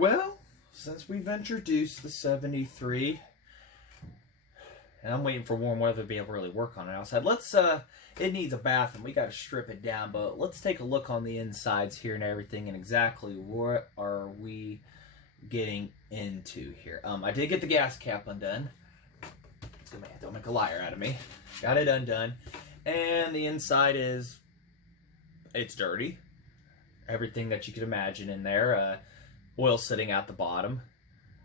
Well, since we've introduced the 73, and I'm waiting for warm weather to be able to really work on it outside, it needs a bath and we got to strip it down, but let's take a look on the insides here and everything and exactly what are we getting into here. I did get the gas cap undone. Don't make a liar out of me. Got it undone. And the inside it's dirty. Everything that you could imagine in there. Oil sitting at the bottom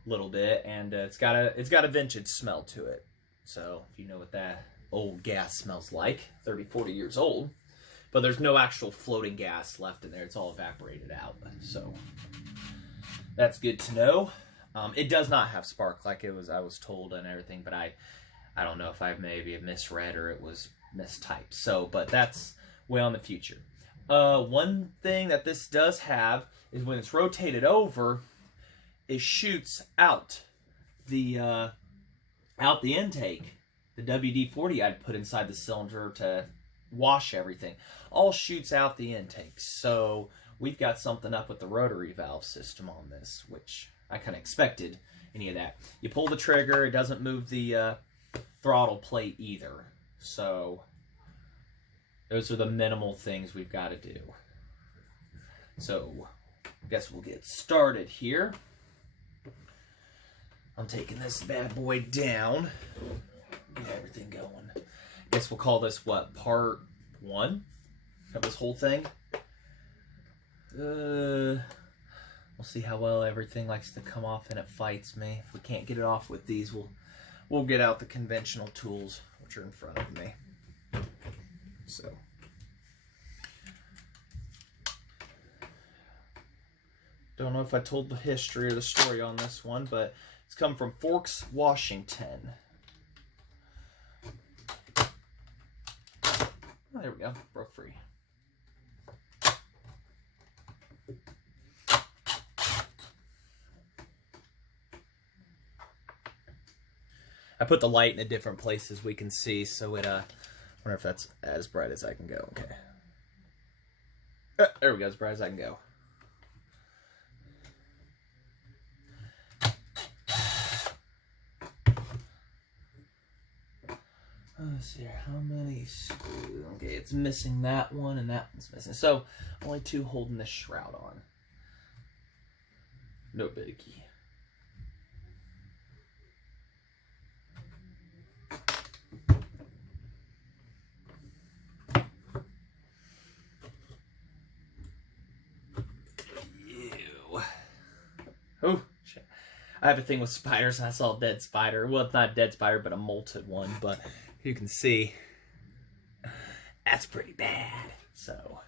a little bit, and it's got a vintage smell to it. So if you know what that old gas smells like, 30, 40 years old. But there's no actual floating gas left in there. It's all evaporated out. So that's good to know. It does not have spark like I was told and everything, but I don't know if I maybe have misread or it was mistyped. So, but that's way on the future. One thing that this does have is when it's rotated over, it shoots out the intake. The WD-40 I'd put inside the cylinder to wash everything all shoots out the intake. So we've got something up with the rotary valve system on this, which I kind of expected any of that. You pull the trigger, it doesn't move the throttle plate either. So those are the minimal things we've got to do. So I guess we'll get started here. I'm taking this bad boy down. Get everything going. I guess we'll call this, what, part 1 of this whole thing? We'll see how well everything likes to come off and it fights me. If we can't get it off with these, we'll get out the conventional tools, which are in front of me. So. Don't know if I told the history or the story on this one, but it's come from Forks, Washington. Oh, there we go. Broke free. I put the light in a different places we can see, so it, I wonder if that's as bright as I can go. Okay. There we go, as bright as I can go. Let's see here, how many screws? Okay, it's missing that one and that one's missing. So, only 2 holding this shroud on. No biggie. Ew. Oh, shit. I have a thing with spiders. I saw a dead spider. Well, it's not a dead spider, but a molted one. But you can see that's pretty bad. So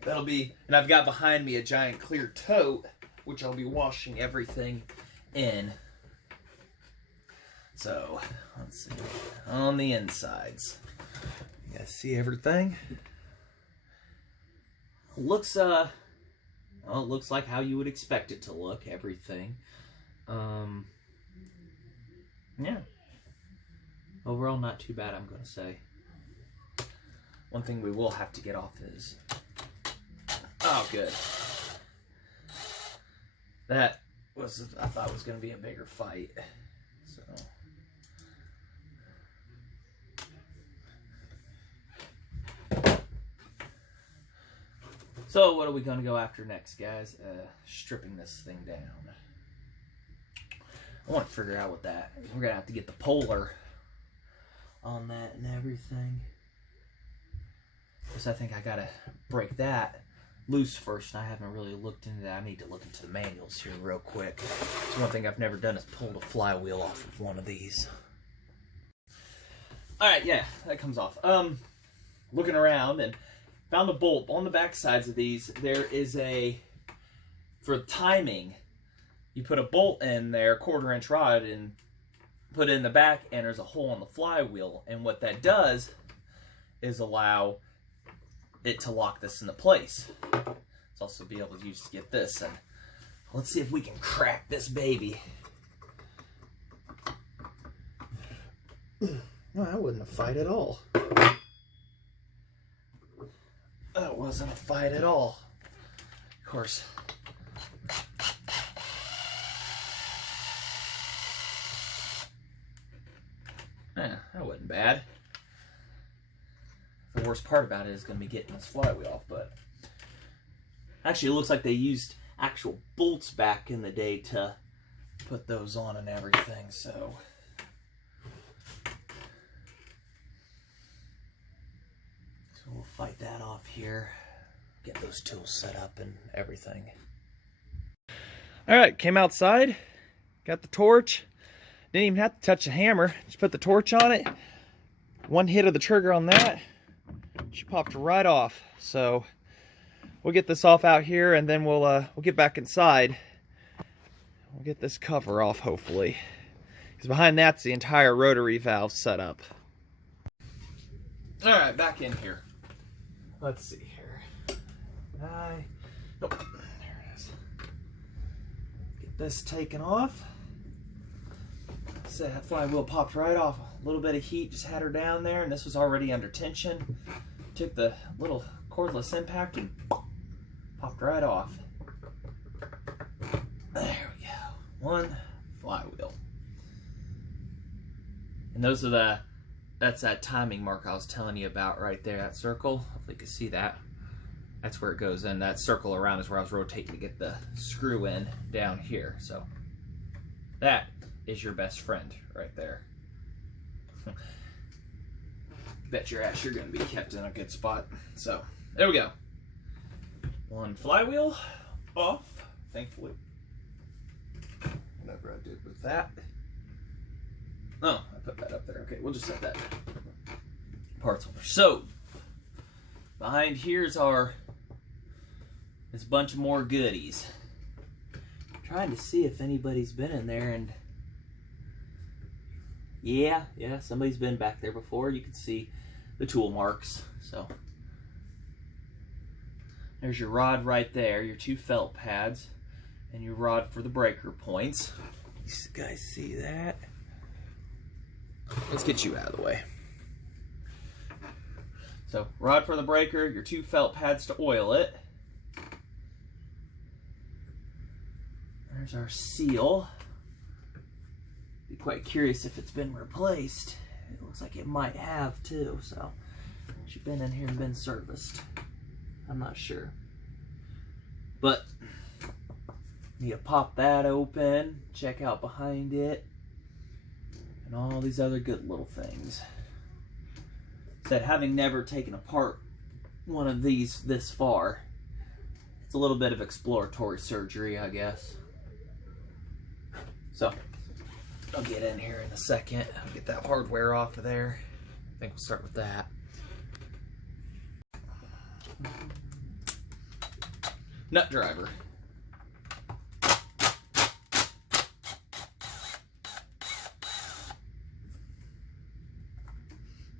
that'll be, and I've got behind me a giant clear tote, which I'll be washing everything in. So let's see on the insides. You guys see everything? Looks well, it looks like how you would expect it to look. Everything. Yeah. Overall, not too bad, I'm going to say. One thing we will have to get off is... Oh, good. That was, I thought, was going to be a bigger fight. So what are we going to go after next, guys? Stripping this thing down. I want to figure out what that... We're going to have to get the polar on that and everything. Because I think I got to break that loose first, and I haven't really looked into that. I need to look into the manuals here real quick. So one thing I've never done is pulled a flywheel off of one of these. Alright, yeah, that comes off. Looking around and found a bolt. On the back sides of these, there is a, for timing, you put a bolt in there, 1/4 inch rod, and put it in the back, and there's a hole in the flywheel. And what that does is allow it to lock this into place. It's also be able to use to get this. And let's see if we can crack this baby. No, that wasn't a fight at all. That wasn't a fight at all. Of course, bad. The worst part about it is going to be getting this flywheel off, but actually it looks like they used actual bolts back in the day to put those on and everything, so we'll fight that off here, get those tools set up and everything. All right, came outside, got the torch, didn't even have to touch the hammer, just put the torch on it, one hit of the trigger on that, she popped right off. So we'll get this off out here, and then we'll get back inside. We'll get this cover off, hopefully, because behind that's the entire rotary valve setup. All right, back in here. Let's see here. Nope, there it is. Get this taken off. So that flywheel popped right off. A little bit of heat just had her down there, and this was already under tension. Took the little cordless impact and popped right off. There we go. One flywheel. And those are that's that timing mark I was telling you about right there, that circle. Hopefully you can see that. That's where it goes in. That circle around is where I was rotating to get the screw in down here. So that is your best friend right there. Bet your ass you're going to be kept in a good spot. So there we go. One flywheel off, thankfully. Whatever I did with that. Oh, I put that up there. Okay, we'll just set that parts over. So behind here's this bunch of more goodies. I'm trying to see if anybody's been in there, and yeah, somebody's been back there before. You can see the tool marks. So there's your rod right there, your two felt pads, and your rod for the breaker points. You guys see that? Let's get you out of the way. So rod for the breaker, your two felt pads to oil it. There's our seal. Be quite curious if it's been replaced. It looks like it might have too, so she's been in here and been serviced. I'm not sure. But need to pop that open, check out behind it, and all these other good little things. Said, having never taken apart one of these this far, it's a little bit of exploratory surgery, I guess. So I'll get in here in a second. I'll get that hardware off of there. I think we'll start with that. Nut driver.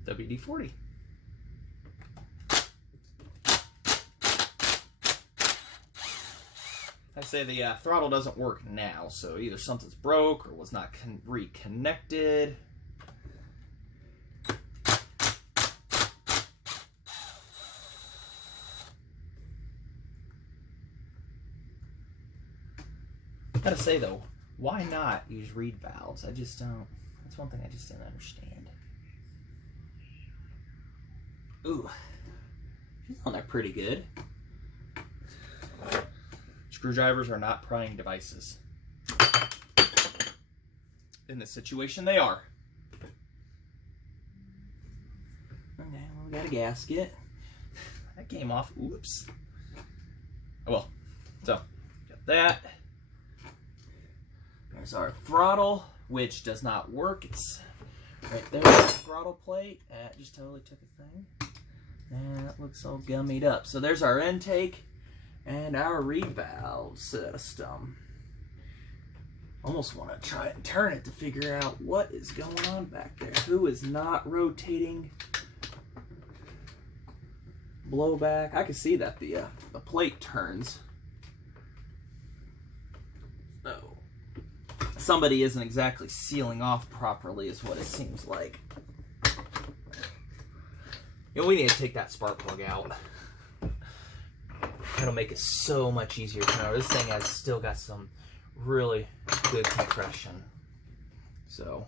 WD-40. I say the throttle doesn't work now, so either something's broke or was not reconnected. Gotta say though, why not use reed valves? I just don't. That's one thing I just didn't understand. Ooh, she's on there pretty good. Screwdrivers are not prying devices. In this situation, they are. Okay, well, we got a gasket. That came off. Oops. Oh well. So, got that. There's our throttle, which does not work. It's right there, the throttle plate. That just totally took a thing. And that looks all gummied up. So there's our intake and our reed valve system. Almost want to try and turn it to figure out what is going on back there. Who is not rotating? Blowback. I can see that the plate turns. Oh. Somebody isn't exactly sealing off properly is what it seems like. You know, we need to take that spark plug out. That'll make it so much easier to know. This thing has still got some really good compression. So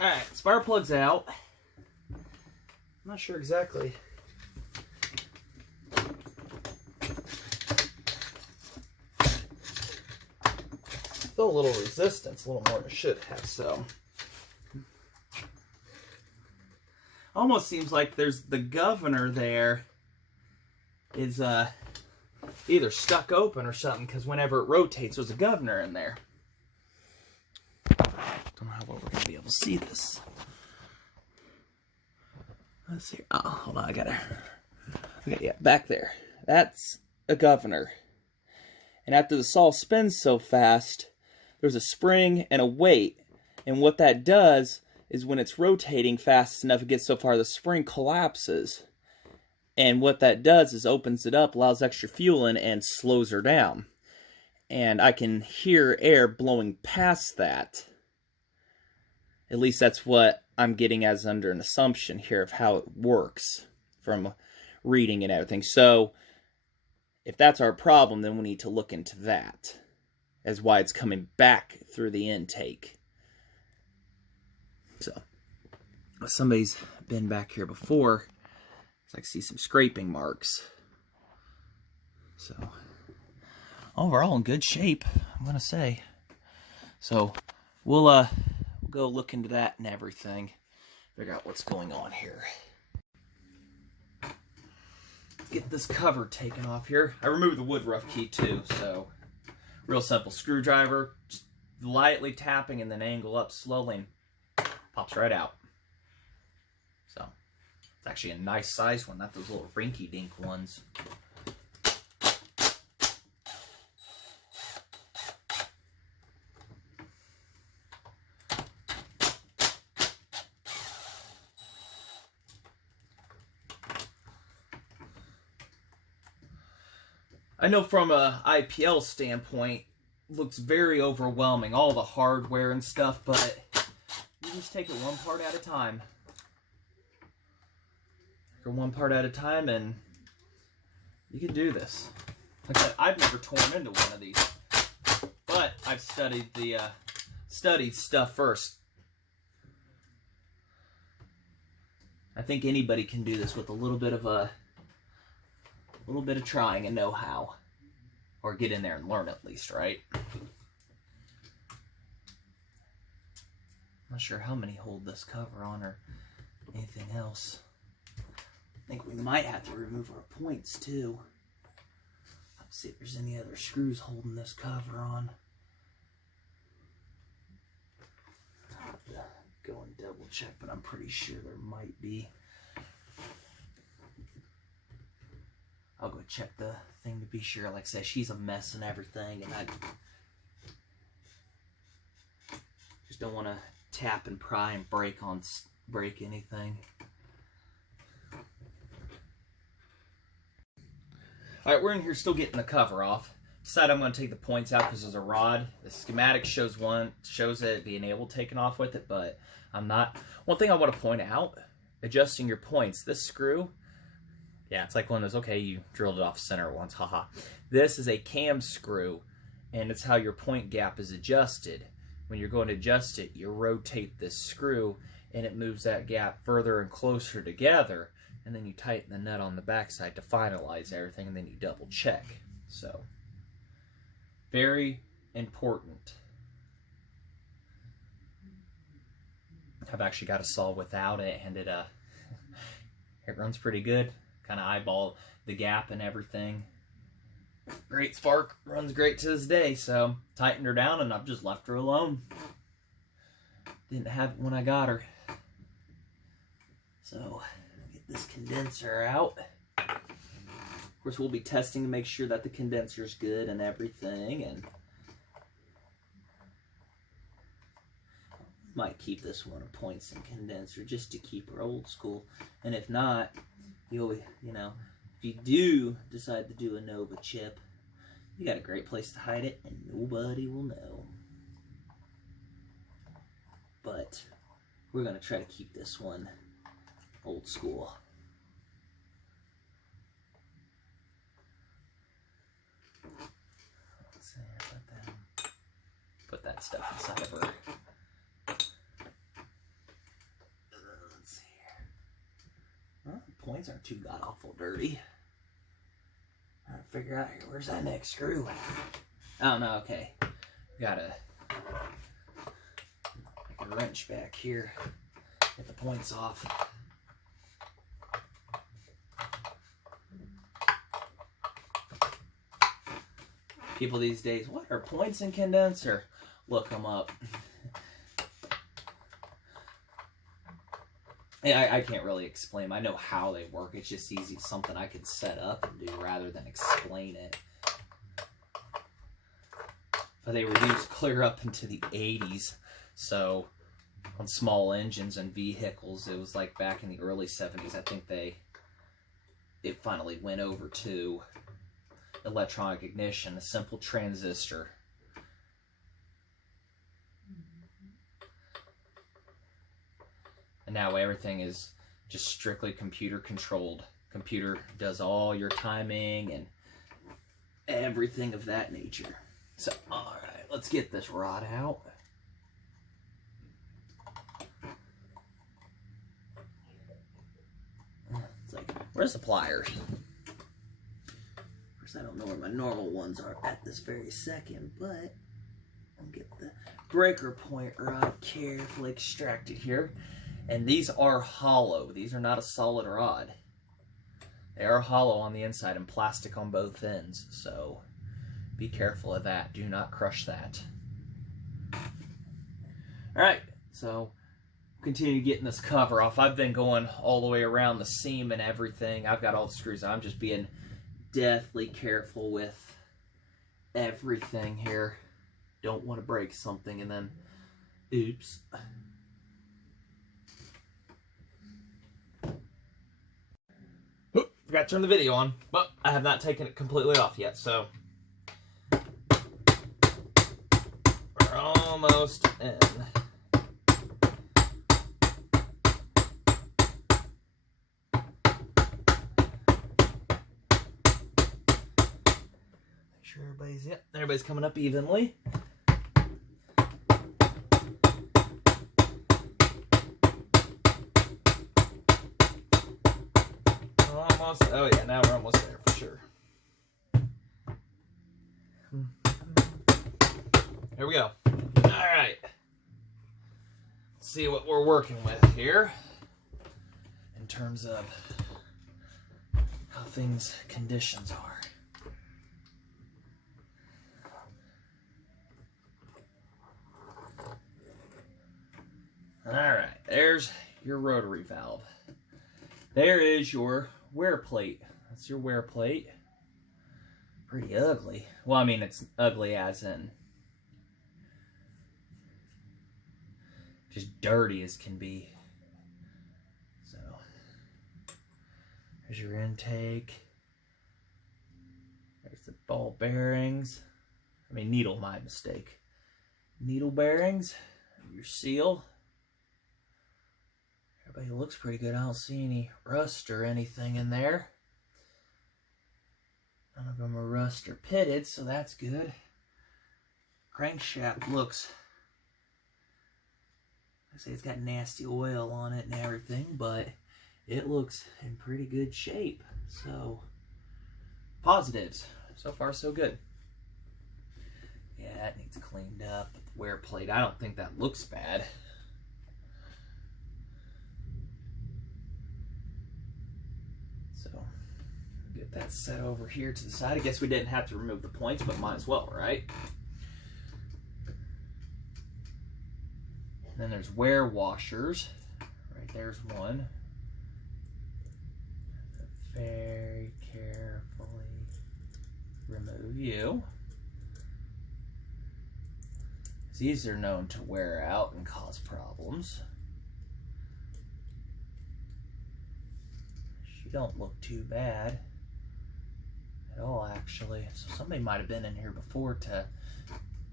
Alright, spark plug's out. I'm not sure exactly. Still a little resistance, a little more than it should have, so. Almost seems like there's the governor there is either stuck open or something, because whenever it rotates, there's a governor in there. Don't know how well we're going to be able to see this. Let's see. Oh, hold on. Okay, yeah, back there. That's a governor. And after the saw spins so fast, there's a spring and a weight. And what that does is when it's rotating fast enough, it gets so far, the spring collapses. And what that does is opens it up, allows extra fuel in, and slows her down. And I can hear air blowing past that. At least that's what I'm getting as under an assumption here of how it works from reading and everything. So if that's our problem, then we need to look into that as why it's coming back through the intake. So somebody's been back here before. So I can see some scraping marks. So overall in good shape, I'm gonna say. So we'll go look into that and everything. Figure out what's going on here. Get this cover taken off here. I removed the wood rough key too, so real simple screwdriver, just lightly tapping and then angle up slowly and pops right out. So it's actually a nice size one, not those little rinky dink ones. I know from a IPL standpoint, looks very overwhelming, all the hardware and stuff, but you just take it one part at a time. One part at a time, and you can do this. Like I said, I've never torn into one of these, but I've studied stuff first. I think anybody can do this with a little bit of trying and know-how, or get in there and learn at least, right? Not sure how many hold this cover on or anything else. I think we might have to remove our points too. Let's see if there's any other screws holding this cover on. I'll have to go and double check, but I'm pretty sure there might be. I'll go check the thing to be sure. Like I said, she's a mess and everything, and I just don't want to tap and pry and break anything. Alright, we're in here still getting the cover off. Decided I'm going to take the points out because there's a rod. The schematic shows it being able to take it off with it, but I'm not. One thing I want to point out, adjusting your points, this screw, yeah, it's like one of those, okay, you drilled it off center once, haha. This is a cam screw, and it's how your point gap is adjusted. When you're going to adjust it, you rotate this screw, and it moves that gap further and closer together, and then you tighten the nut on the backside to finalize everything, and then you double check. So, very important. I've actually got a saw without it, and it runs pretty good. Kind of eyeball the gap and everything. Great spark, runs great to this day. So tightened her down, and I've just left her alone. Didn't have it when I got her. So get this condenser out. Of course, we'll be testing to make sure that the condenser's good and everything, and might keep this one a points and condenser just to keep her old school. And if not, you know, if you do decide to do a Nova chip, you got a great place to hide it, and nobody will know. But we're going to try to keep this one old school. Let's see, put that stuff inside of her. points aren't too god-awful dirty. Trying to figure out here, where's that next screw? Oh, no, okay. Got a wrench back here. Get the points off. People these days, what are points in condenser? Look them up. Yeah, I can't really explain them. I know how they work. It's just easy, something I could set up and do rather than explain it. But they were used clear up into the 80s. So on small engines and vehicles, it was like back in the early 70s. I think it finally went over to electronic ignition, a simple transistor. And now everything is just strictly computer controlled. Computer does all your timing and everything of that nature. So, all right, let's get this rod out. It's like, where's the pliers? Of course, I don't know where my normal ones are at this very second, but I'll get the breaker point rod carefully extracted here. And these are hollow. These are not a solid rod. They are hollow on the inside and plastic on both ends. So be careful of that. Do not crush that. Alright, so continue getting this cover off. I've been going all the way around the seam and everything. I've got all the screws. I'm just being deathly careful with everything here. Don't want to break something and then, oops. Forgot to turn the video on, but I have not taken it completely off yet, so we're almost in. Make sure everybody's coming up evenly. Oh yeah, now we're almost there for sure. Here we go. All right. Let's see what we're working with here in terms of how conditions are. All right, there's your rotary valve. There is your wear plate. That's your wear plate. Pretty ugly. Well, I mean, it's ugly as in just dirty as can be. So, there's your intake. There's the ball bearings. I mean, needle, my mistake. Needle bearings. Your seal. Everybody looks pretty good. I don't see any rust or anything in there. None of them are rust or pitted, so that's good. Crankshaft looks, I say it's got nasty oil on it and everything, but it looks in pretty good shape. So, positives. So far, so good. Yeah, it needs cleaned up. The wear plate, I don't think that looks bad. Get that set over here to the side. I guess we didn't have to remove the points, but might as well, right? And then there's wear washers. Right there's one. Very carefully remove you. These are known to wear out and cause problems. She don't look too bad at all, actually. So somebody might have been in here before to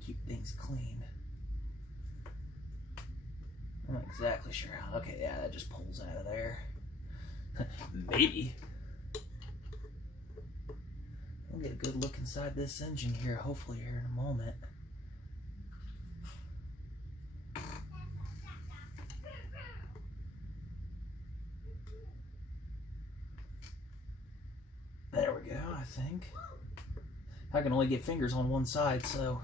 keep things clean. I'm not exactly sure how. Okay, yeah, that just pulls out of there. Maybe. We'll get a good look inside this engine here, hopefully here in a moment. think. I can only get fingers on one side, so...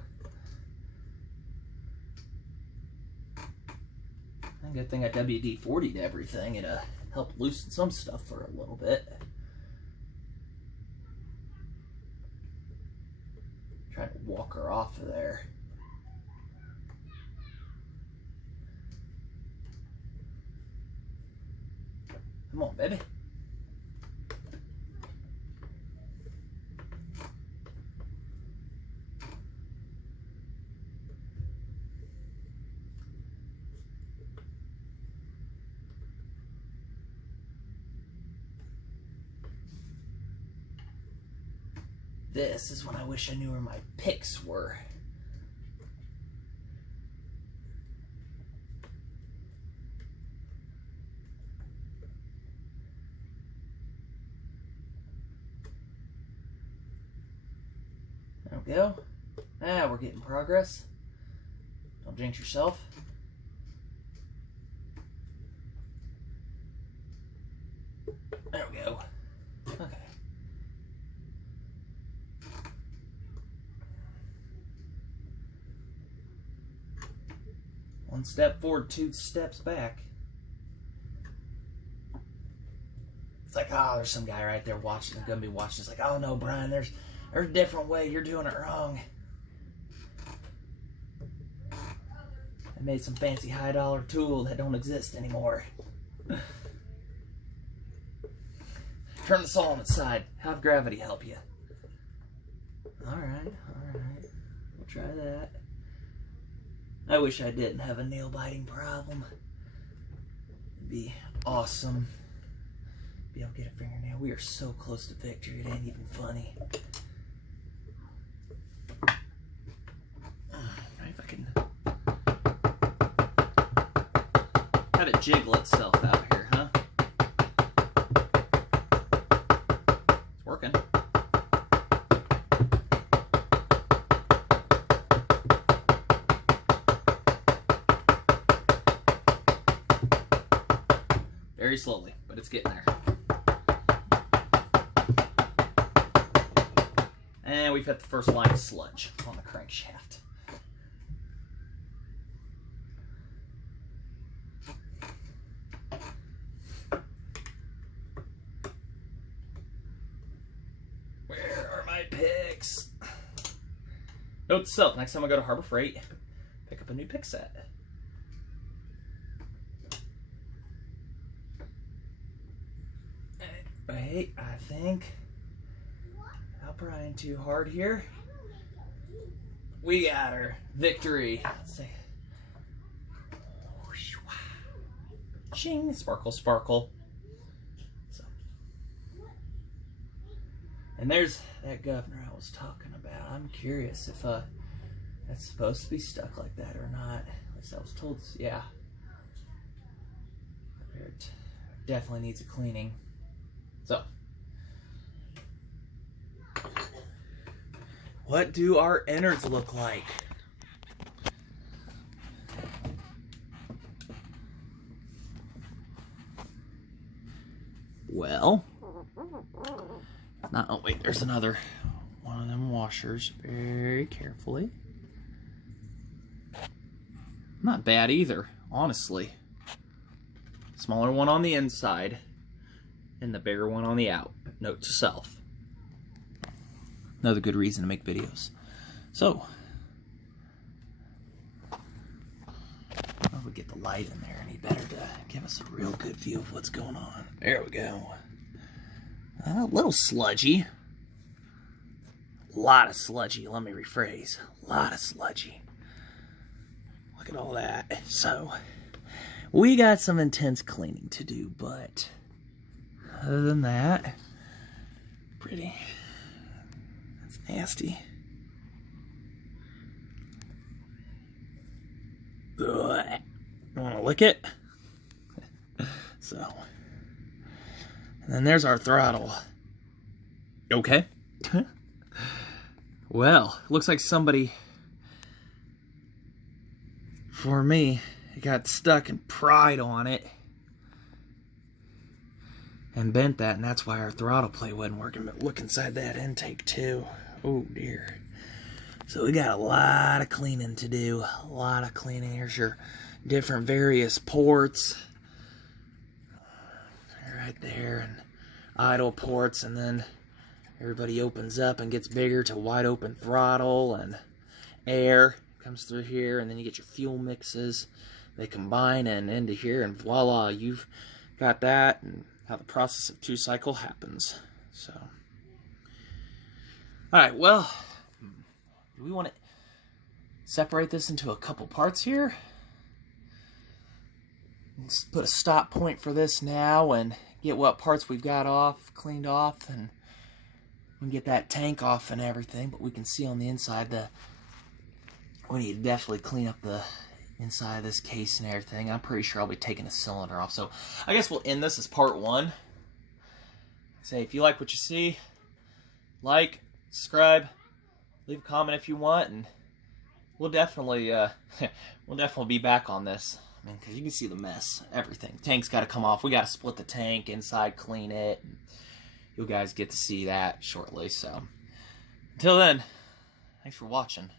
Good thing I WD-40'd everything. It helped loosen some stuff for a little bit. Trying to walk her off of there. Come on, baby. This is when I wish I knew where my picks were. There we go. Ah, we're getting progress. Don't jinx yourself. There we go. Okay. One step forward, 2 steps back. It's like, oh, there's some guy right there watching. He's gonna be watching. It's like, oh no, Brian, there's a different way. You're doing it wrong. I made some fancy high-dollar tool that don't exist anymore. Turn the saw on its side. Have gravity help you. All right. We'll try that. I wish I didn't have a nail biting problem. It'd be awesome. Be able to get a fingernail. We are so close to victory, it ain't even funny. If I can have it jiggle itself out here, huh? It's working. Very slowly, but it's getting there. And we've hit the first line of sludge on the crankshaft. Where are my picks? Note to self, next time I go to Harbor Freight, pick up a new pick set. Wait, I think not Brian too hard here. We got her. Victory. Let's see. Ching, sparkle, sparkle. So. And there's that governor I was talking about. I'm curious if that's supposed to be stuck like that or not. At least I was told, yeah. It definitely needs a cleaning. So, what do our innards look like? Well, not, oh wait, there's another one of them washers. Very carefully. Not bad either, honestly. Smaller one on the inside and the bigger one on the out. Note to self. Another good reason to make videos. So, how do we get the light in there any better to give us a real good view of what's going on? There we go. A little sludgy. A lot of sludgy. Let me rephrase. A lot of sludgy. Look at all that. So, we got some intense cleaning to do, but other than that, pretty. That's nasty. Ugh. You want to lick it? So, and then there's our throttle. Okay. Well, looks like somebody, for me, got stuck and pried on it. and bent that, and that's why our throttle plate wasn't working. But look inside that intake too. Oh dear. So we got a lot of cleaning to do. A lot of cleaning. Here's your different various ports. Right there, and idle ports, and then everybody opens up and gets bigger to wide open throttle, and air comes through here, and then you get your fuel mixes. They combine and into here, and voila, you've got that, and how the process of 2-cycle happens. So, alright, well, do we want to separate this into a couple parts here? Let's put a stop point for this now and get what parts we've got cleaned off, and we can get that tank off and everything. But we can see on the inside we need to definitely clean up the inside of this case and everything. I'm pretty sure I'll be taking a cylinder off. So I guess we'll end this as part 1. Say, if you like what you see, like, subscribe, leave a comment if you want, and we'll definitely be back on this. I mean, because you can see the mess, everything. Tank's got to come off. We got to split the tank inside, clean it. And you guys get to see that shortly. So until then, thanks for watching.